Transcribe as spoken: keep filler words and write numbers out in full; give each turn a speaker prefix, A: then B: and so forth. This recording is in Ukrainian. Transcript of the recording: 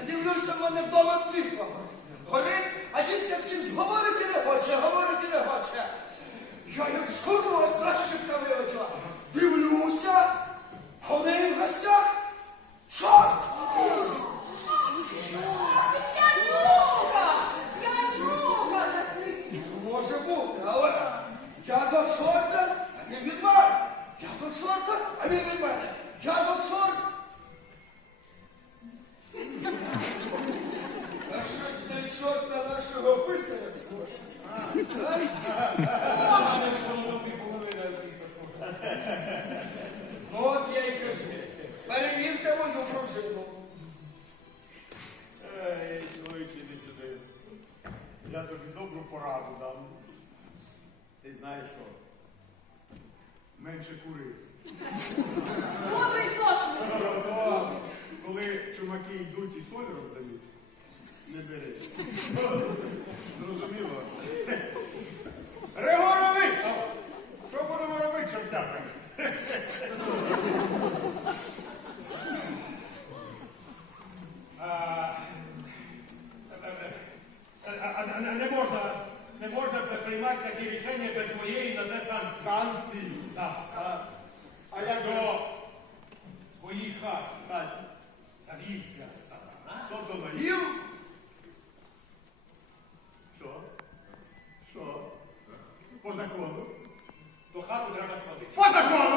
A: Я дивлюся, в мене вдома світло. Горить, а жінка з кимсь говорити не хоче, говорити не хоче. Я як скоро страшивка вилетіла. Дивлюся, а в неї в гостях чорт! Може бути, але я до чорта, а він від мене. Я до чорта, а він від мене. Я до чорта. А щось цей чорт на нашого писаря схоже. Ну от я й кажу. Перевірте мою дружину.
B: Ей, чоловіче, іди сюди. Я тобі добру пораду дам. Ти знаєш що? Менше кури.
C: Мудрий сотник!
B: Ну, коли чумаки йдуть і соль роздають, не бери. Зрозуміло? Григорович! Що будемо робити, чортяка?
D: Не можна, не можна приймати такі рішення без моєї на те санкції.
B: Санкції.
D: Так.
B: А, а як же?
D: Що в моїй хаті
B: Так.
D: завівся сатана.
B: Що то заїв? Що? Що? По закону.
D: То хату треба сходити.
B: По закону!